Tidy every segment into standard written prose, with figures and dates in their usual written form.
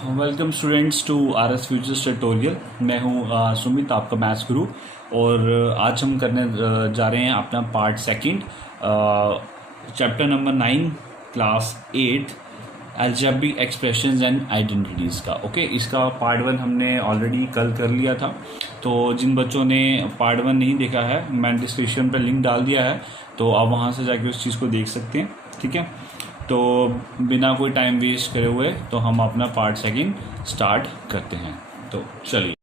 Welcome students to R S futures tutorial. मैं हूं सुमित, आपका मैथ्स गुरु। और आज हम करने जा रहे हैं अपना part second, chapter number 9, class 8, algebraic expressions and identities का। ओके, इसका पार्ट 1 हमने ऑलरेडी कल कर लिया था। तो जिन बच्चों ने पार्ट 1 नहीं देखा है, मैंने डिस्क्रिप्शन पर लिंक डाल दिया है, तो आप वहाँ से जाके उस चीज़ को देख सकते हैं। ठीक है, तो बिना कोई टाइम वेस्ट करे हुए तो हम अपना पार्ट सेकंड स्टार्ट करते हैं। तो चलिए,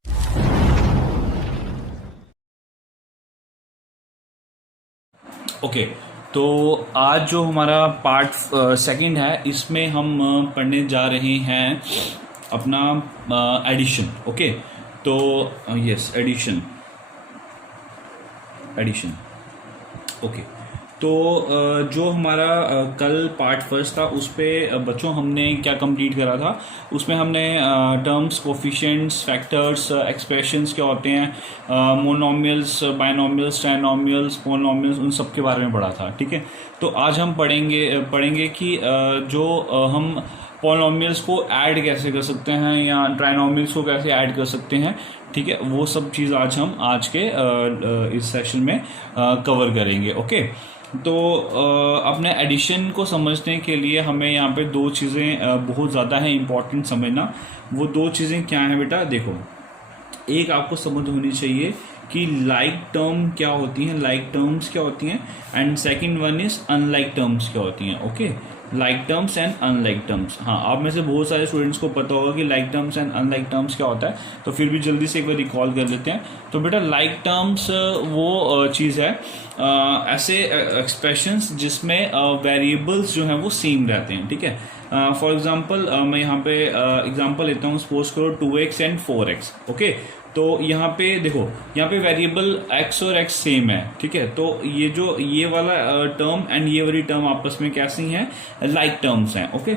ओके। तो आज जो हमारा पार्ट सेकंड है, इसमें हम पढ़ने जा रहे हैं अपना एडिशन। ओके, तो यस, एडिशन। ओके, तो जो हमारा कल पार्ट फर्स्ट था, उस पर बच्चों हमने क्या कंप्लीट करा था। उसमें हमने टर्म्स, कोफिशिएंट्स, फैक्टर्स, एक्सप्रेशंस क्या होते हैं, मोनोमियल्स, बायनोमियल्स, ट्राइनोमियल्स, पोलिनोमियल्स, उन सब के बारे में पढ़ा था। ठीक है, तो आज हम पढ़ेंगे कि जो हम पोलिनोमियल्स को ऐड कैसे कर सकते हैं या ट्राइनोमियल्स को कैसे ऐड कर सकते हैं। ठीक है, वो सब चीज़ आज हम के इस सेशन में कवर करेंगे। ओके, तो अपने एडिशन को समझने के लिए हमें यहाँ पे दो चीज़ें बहुत ज़्यादा है इम्पॉर्टेंट समझना। वो दो चीज़ें क्या हैं बेटा? देखो, एक आपको समझ होनी चाहिए कि लाइक टर्म क्या होती हैं, लाइक टर्म्स क्या होती हैं, and second one is unlike terms क्या होती हैं। Okay, like terms and unlike terms. हाँ, आप में से बहुत सारे स्टूडेंट्स को पता होगा कि like terms and unlike terms क्या होता है, तो फिर भी जल्दी से एक बार रिकॉल कर लेते हैं। तो बेटा, लाइक टर्म्स वो चीज़ है, ऐसे एक्सप्रेशंस जिसमें वेरिएबल्स जो हैं वो सेम रहते हैं। ठीक है, फॉर एग्जांपल मैं यहाँ पे एग्जांपल लेता हूँ। सपोज करो 2x एंड 4x। ओके, तो यहाँ पे देखो, यहाँ पे वेरिएबल x और x सेम है। ठीक है, तो ये वाला टर्म एंड ये वाली टर्म आपस में कैसी हैं? लाइक टर्म्स हैं। ओके,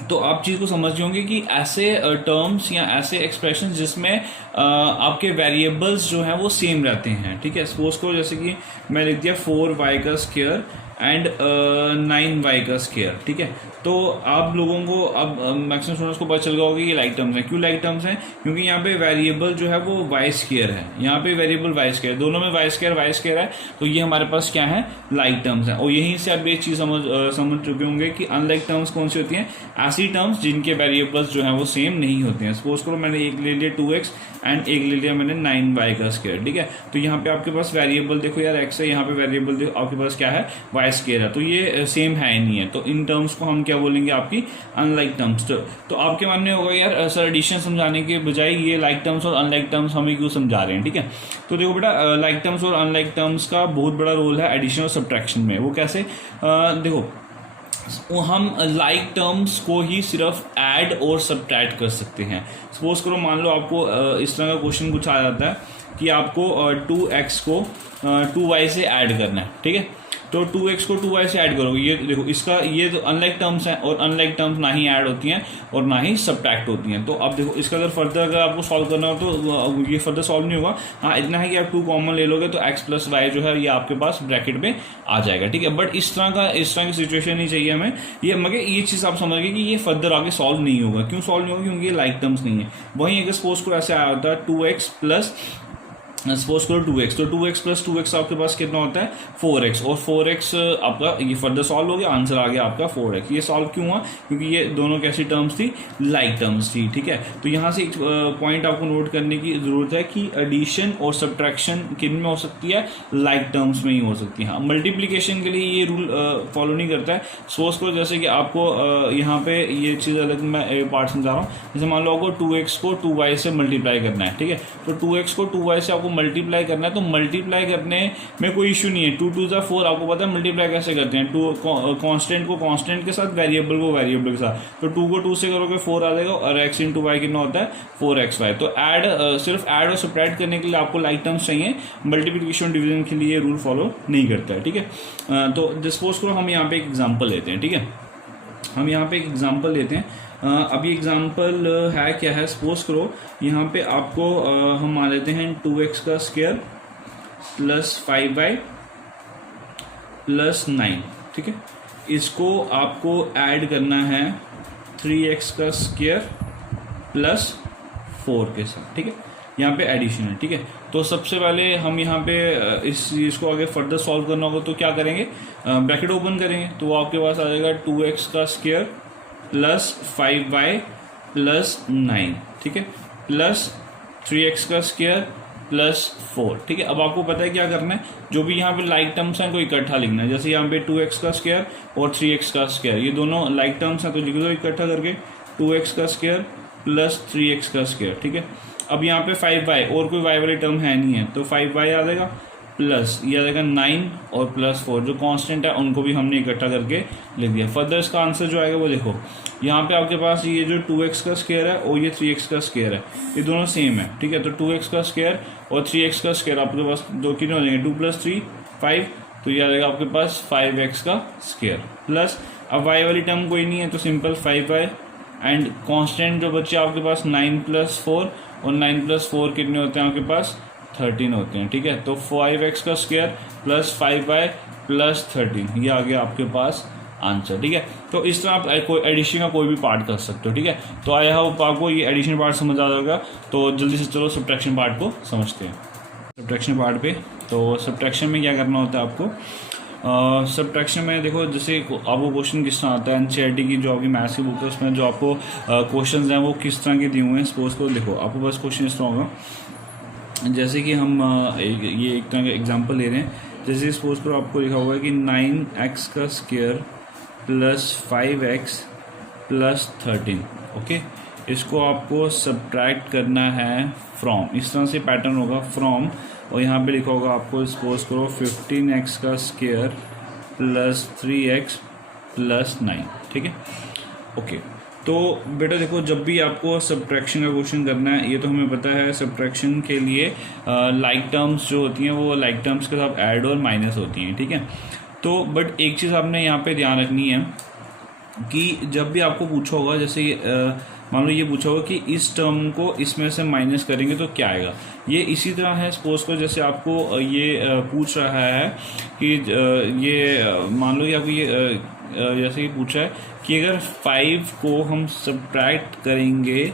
तो आप चीज़ को समझ होंगे कि ऐसे टर्म्स या ऐसे एक्सप्रेशंस जिसमें आपके वेरिएबल्स जो हैं वो सेम रहते हैं। ठीक है, सपोज करो जैसे कि मैं लिख दिया 4y का स्क्वायर एंड 9y का स्क्वायर। ठीक है, तो आप लोगों को अब मैक्सिमम स्टूडेंट्स को पता चल गया होगा कि ये लाइक टर्म्स हैं। क्यों लाइक टर्म्स हैं? क्योंकि यहाँ पे वेरिएबल जो है वो y स्क्वायर है, यहाँ पे वेरिएबल y स्क्वायर, दोनों में y स्क्वायर है, तो ये हमारे पास क्या है? लाइक टर्म्स हैं। और यहीं से आप ये चीज़ समझ चुके होंगे कि अनलाइक टर्म्स कौन सी होती हैं? ऐसी टर्म्स जिनके वेरिएबल्स जो है वो सेम नहीं होते हैं। सपोज करो मैंने एक ले लिया 2x एंड एक ले लिया मैंने 9y का स्क्वायर। ठीक है, तो यहाँ पे आपके पास वेरिएबल देखो यार x है, यहाँ पे वेरिएबल देखो आपके पास क्या है? y स्क्वायर है, तो ये सेम है नहीं है। तो इन टर्म्स को हम क्या बोलेंगे? आपकी अनलाइक टर्म्स। तो आपके मन में होगा यार सर, एडिशन समझाने के बजाय ये लाइक टर्म्स और अनलाइक टर्म्स हमें क्यों समझा रहे हैं? ठीक है, तो देखो बेटा, लाइक टर्म्स और अनलाइक टर्म्स का बहुत बड़ा रोल है एडिशन और सब्ट्रैक्शन में। वो कैसे? देखो, हम लाइक टर्म्स को ही सिर्फ ऐड और सब्ट्रैक्ट कर सकते हैं। सपोज करो, मान लो आपको इस तरह का क्वेश्चन कुछ आ जाता है कि आपको 2x को 2y से ऐड करना है। ठीक है, तो 2x को 2y से ऐड करोगे, ये देखो, इसका ये तो अनलाइक टर्म्स हैं, और अनलाइक टर्म्स ना ही ऐड होती हैं और ना ही सब्ट्रैक्ट होती हैं। तो अब देखो, इसका अगर आपको सॉल्व करना हो तो ये फर्दर सॉल्व नहीं होगा। हाँ, इतना है कि आप 2 कॉमन ले लोगे तो x प्लस वाई जो है ये आपके पास ब्रैकेट में आ जाएगा। ठीक है, बट इस तरह की सिचुएशन नहीं चाहिए हमें। ये मगर ये चीज़ आप समझ गए कि ये फर्दर आगे सॉल्व नहीं होगा। क्यों सॉल्व नहीं होगा? क्योंकि ये लाइक टर्म्स नहीं है। वहीं अगर सपोज को ऐसे आया होता है 2x प्लस, सपोज करो 2x, तो 2x प्लस 2x आपके पास कितना होता है? 4x, और 4x आपका ये फर्दर सॉल्व हो गया, आंसर आ गया आपका 4x। ये सॉल्व क्यों हुआ? क्योंकि ये दोनों कैसी टर्म्स थी? लाइक टर्म्स थी। ठीक है, तो यहाँ से एक पॉइंट आपको नोट करने की जरूरत है कि एडिशन और सब्ट्रैक्शन किन में हो सकती है? लाइक टर्म्स में ही हो सकती है। हाँ, मल्टीप्लीकेशन के लिए ये रूल फॉलो नहीं करता है। सपोज करो जैसे कि आपको यहाँ पे ये चीज़ अलग मैं पार्ट समझा रहा हूँ। जैसे मान लो आपको 2x को 2y से मल्टीप्लाई करना है। ठीक है, तो 2x को 2y से आपको मल्टीप्लाई करना है, तो मल्टीप्लाई करने में कोई इशू नहीं है। 2 2 जा 4, आपको पता है मल्टीप्लाई कैसे करते हैं? 2 कांस्टेंट को कांस्टेंट के साथ, वेरिएबल को वेरिएबल के साथ। तो 2 को 2 से करोगे 4 आ जाएगा, और x इंटू वाई कितना होता है? 4xy। तो सिर्फ ऐड और सब्ट्रैक्ट करने के लिए आपको लाइक टर्म्स चाहिए, मल्टीप्लिकेशन डिवीजन के लिए रूल फॉलो नहीं करता है। ठीक है, तो सपोज करो हम यहाँ पे एक एग्जाम्पल लेते हैं। ठीक है, हम यहाँ पे एक एग्जाम्पल लेते हैं। अभी एग्जाम्पल है क्या है? सपोज करो यहाँ पे आपको हम मान लेते हैं 2x का स्क्वायर प्लस 5y प्लस 9। ठीक है, इसको आपको ऐड करना है 3x का स्क्वायर प्लस 4 के साथ, ठीक है। यहाँ पे एडिशन है, ठीक है। तो सबसे पहले हम यहाँ पे इस चीज़ को आगे फर्दर सॉल्व करना होगा तो क्या करेंगे, ब्रैकेट ओपन करेंगे तो वो आपके पास आ जाएगा 2x का स्क्वायर प्लस 5y प्लस 9, ठीक है, प्लस 3x का स्क्वायर प्लस 4, ठीक है। अब आपको पता है क्या करना है, जो भी यहाँ पे लाइक टर्म्स हैं इनको इकट्ठा लिखना है। जैसे यहाँ पे 2x का स्क्वायर और 3x का स्क्वायर, ये दोनों लाइक टर्म्स हैं तो लिख दो इकट्ठा करके 2x का स्क्वायर प्लस 3x का स्क्वायर, ठीक है। अब यहाँ पे 5y और कोई y वाली टर्म है नहीं है तो 5y आ जाएगा प्लस ये आ जाएगा 9 और प्लस 4, जो कांस्टेंट है उनको भी हमने इकट्ठा करके लिख दिया। फर्दर इसका आंसर जो आएगा वो देखो, यहाँ पे आपके पास ये जो 2x का स्क्वायर है और ये 3x का स्क्वायर है, ये दोनों सेम है, ठीक है। तो 2x का स्क्वायर और 3x का स्क्वायर आपके पास दो कितने हो जाएंगे, 2 + 3 5, तो ये आ जाएगा आपके पास 5x का स्क्वायर प्लस, अब y वाली टर्म कोई नहीं है तो सिंपल 5y एंड कांस्टेंट जो बच्चे आपके पास 9 + 4 और 9 + 4 कितने होते हैं आपके पास 13 होते हैं, ठीक है। तो 5x का स्क्वायर प्लस 5y प्लस 13, ये आ गया आपके पास आंसर, ठीक है। तो इस तरह आप कोई एडिशन का कोई भी पार्ट कर सकते हो, ठीक है। तो आई होप आपको ये एडिशन पार्ट समझ आ जाएगा। तो जल्दी से चलो सब्ट्रैक्शन पार्ट को समझते हैं। सब्ट्रैक्शन पार्ट पे तो सब्ट्रैक्शन में क्या करना होता है आपको, सब्ट्रैक्शन में देखो जैसे आपको क्वेश्चन किस तरह आता है, एनसीईआरटी की जो आपकी मैथ्स की बुक है उसमें जो आपको क्वेश्चंस हैं वो किस तरह के दिए हुए हैं। सपोज को देखो आपको बस क्वेश्चन इस तरह होगा, जैसे कि हम ये एक तरह का एग्जांपल ले रहे हैं। जैसे सपोज करो आपको लिखा हुआ है कि 9x का square plus 5x plus 13, okay. इसको आपको सब्ट्रैक्ट करना है फ्रॉम, इस तरह से पैटर्न होगा फ्रॉम, और यहाँ पे लिखा होगा आपको सपोज करो 15x का स्क्वायर प्लस 3x प्लस 9, ठीक है, ओके। तो बेटा देखो जब भी आपको सब्ट्रैक्शन का क्वेश्चन करना है, ये तो हमें पता है सब्ट्रैक्शन के लिए लाइक टर्म्स जो होती हैं वो लाइक टर्म्स के साथ ऐड और माइनस होती हैं, ठीक है। तो बट एक चीज़ आपने यहाँ पे ध्यान रखनी है कि जब भी आपको पूछा होगा, जैसे मान लो ये पूछा होगा कि इस टर्म को इसमें से माइनस करेंगे तो क्या आएगा, ये इसी तरह है। सपोज को जैसे आपको ये पूछ रहा है कि ये मान लो कि आपको ये जैसे ये पूछा है कि अगर 5 को हम सब्ट्रैक्ट करेंगे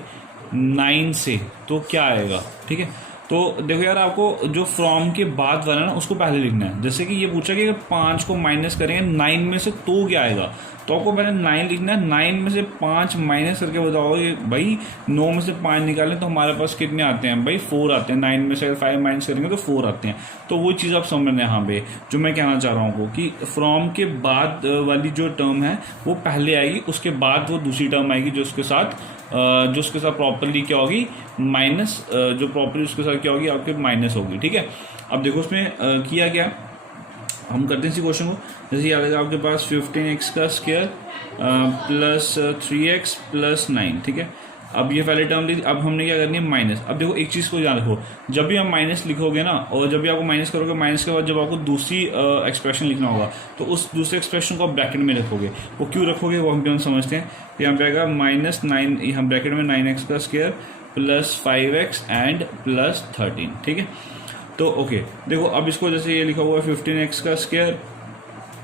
9 से तो क्या आएगा, ठीक है। तो देखो यार आपको जो फ्रॉम के बाद वाला ना उसको पहले लिखना है। जैसे कि ये पूछा कि अगर 5 को माइनस करेंगे 9 में से तो क्या आएगा, तो आपको पहले 9 लिखना है। 9 में से 5 माइनस करके बताओ कि भाई 9 में से 5 निकालें तो हमारे पास कितने आते हैं भाई 4 आते हैं। 9 में से अगर 5 माइनस करेंगे तो 4 आते हैं। तो वो चीज़ आप समझना है यहाँ पे जो मैं कहना चाह रहा हूँ कि फ्रॉम के बाद वाली जो टर्म है वो पहले आएगी, उसके बाद वो दूसरी टर्म आएगी जो उसके साथ प्रॉपरली क्या होगी माइनस, जो प्रॉपरली उसके साथ क्या होगी आपके माइनस होगी, ठीक है। अब देखो उसमें किया क्या, हम करते हैं इसी क्वेश्चन को। जैसे याद है आपके पास 15x का स्क्वायर प्लस 3x प्लस 9, ठीक है। अब ये पहले टर्म ली, अब हमने क्या करनी है माइनस। अब देखो एक चीज़ को ध्यान रखो, जब भी हम माइनस लिखोगे ना और जब भी आपको माइनस करोगे, माइनस के बाद जब आपको दूसरी एक्सप्रेशन लिखना होगा तो उस दूसरे एक्सप्रेशन को आप ब्रैकेट में रखोगे। वो क्यों रखोगे वो हम समझते हैं। यहाँ पे आएगा -9, यहाँ ब्रैकेट में 9x का square plus 5x and plus 13, ठीक है। तो ओके देखो अब इसको जैसे ये लिखा हुआ है 15x का स्क्वायर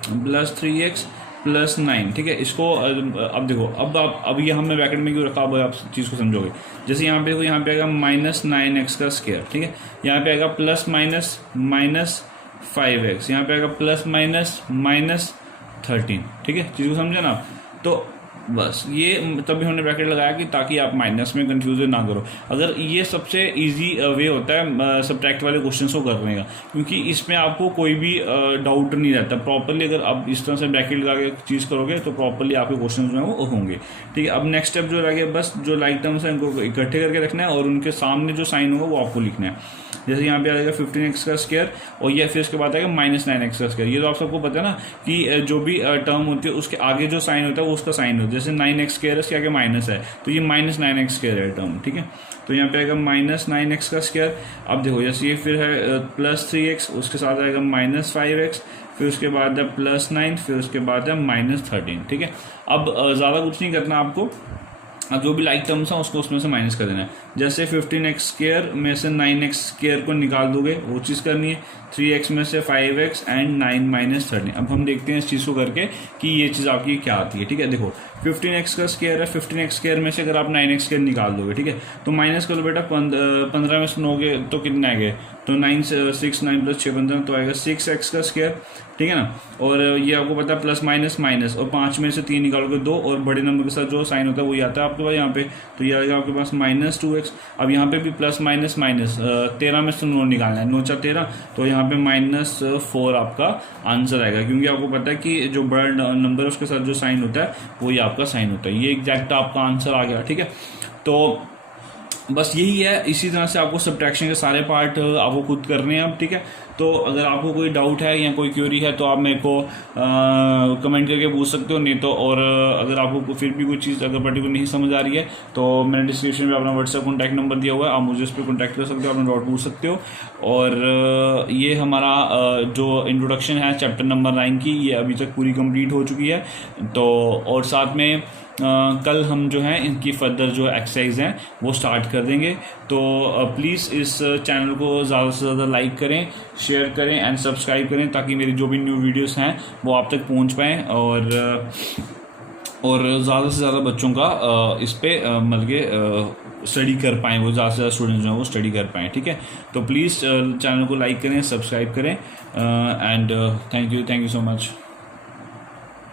प्लस 3x प्लस 9, ठीक है। इसको अब देखो अब ये हमने ब्रैकेट में क्यों रखा, अब आप चीज़ को समझोगे। जैसे यहाँ पे देखो, यहाँ पे आएगा -9x का स्क्वायर, ठीक है। यहाँ पे आएगा प्लस माइनस -5x, यहाँ पे आएगा प्लस माइनस -13, ठीक है। चीज़ को समझे ना। तो बस ये तभी हमने ब्रैकेट लगाया कि ताकि आप माइनस में कंफ्यूजन ना करो। अगर ये सबसे इजी वे होता है सब्ट्रैक्ट वाले क्वेश्चंस को करने का, क्योंकि इसमें आपको कोई भी डाउट नहीं रहता। प्रॉपरली अगर आप इस तरह से ब्रैकेट लगा के चीज़ करोगे तो प्रॉपरली आपके क्वेश्चन जो है वो होंगे, ठीक है। अब नेक्स्ट स्टेप जो रह गया, बस जो लाइक टर्म्स हैं उनको इकट्ठे करके रखना है और उनके सामने जो साइन होगा वो आपको लिखना है। जैसे यहाँ पे आ जाएगा 15x का स्क्वायर और ये फिर उसके बाद आएगा -9x का स्क्वायर। ये तो आप सबको पता है ना कि जो भी टर्म होती है उसके आगे जो साइन होता है वो उसका साइन होता है। जैसे 9x स्क्वायर है उसके आगे माइनस है तो ये -9x स्क्वायर है टर्म, ठीक है। तो यहाँ पे आएगा -9x का स्क्वायर। अब देखो जैसे ये फिर है प्लस 3x, उसके साथ आएगा -5x, फिर उसके बाद है +9, फिर उसके बाद है -13, ठीक है। अब ज़्यादा कुछ नहीं करना आपको, जो भी लाइक टर्म्स हैं उसको उसमें से माइनस कर देना है। जैसे 15x स्क्वायर में से 9x स्क्वायर को निकाल दोगे वो चीज़ करनी है। 3x में से 5x एंड 9 माइनस 13। अब हम देखते हैं इस चीज़ को करके कि ये चीज़ आपकी क्या आती है। ठीक है, देखो 15x का स्क्वायर है, 15x स्क्वायर में से अगर आप 9x स्क्वायर निकाल दोगे, ठीक है, तो माइनस करो बेटा 15 में से 9 गए तो कितने आ गए, तो 9 6 9 प्लस 6 15 तो आएगा 6x का स्क्वायर। ठीक है ना, और ये आपको पता है प्लस माइनस माइनस, और 5 में से 3 निकालोगे 2, और बड़े नंबर के साथ जो साइन होता है वही आता है आपके पास यहाँ पे, तो ये आएगा आपके पास -2x। अब यहाँ पे भी प्लस माइनस माइनस, 13 में से 9 निकालना है, 9 × 13, तो यहाँ पे -4 आपका आंसर आएगा, क्योंकि आपको पता है कि जो बड़ा नंबर है उसके साथ जो साइन होता है वही आपका साइन होता है। ये एग्जैक्ट आपका आंसर आ गया। ठीक है, तो बस यही है, इसी तरह से आपको सब्ट्रैक्शन के सारे पार्ट आपको खुद करने हैं अब। ठीक है, तो अगर आपको कोई डाउट है या कोई क्वेरी है तो आप मेरे को कमेंट करके पूछ सकते हो, नहीं तो और अगर आपको फिर भी कोई चीज़ अगर पर्टिकुलर नहीं समझ आ रही है तो मैंने डिस्क्रिप्शन में अपना व्हाट्सएप कॉन्टैक्ट नंबर दिया हुआ है, आप मुझे उस पर कॉन्टैक्ट कर सकते हो, अपना डाउट पूछ सकते हो। और ये हमारा जो इंट्रोडक्शन है चैप्टर नंबर 9 की, ये अभी तक पूरी कंप्लीट हो चुकी है। तो और साथ में कल हम जो है इनकी फर्दर जो एक्सरसाइज हैं वो स्टार्ट कर देंगे। तो प्लीज़ इस चैनल को ज़्यादा से ज़्यादा लाइक करें, शेयर करें एंड सब्सक्राइब करें, ताकि मेरी जो भी न्यू वीडियोस हैं वो आप तक पहुंच पाएँ, और ज़्यादा से ज़्यादा बच्चों का इस पर मतलब के स्टडी कर पाएँ, वो ज़्यादा से ज़्यादा स्टूडेंट्स जो हैं वो स्टडी कर पाएँ। ठीक है, तो प्लीज़ चैनल को लाइक करें, सब्सक्राइब करें, and thank you so much.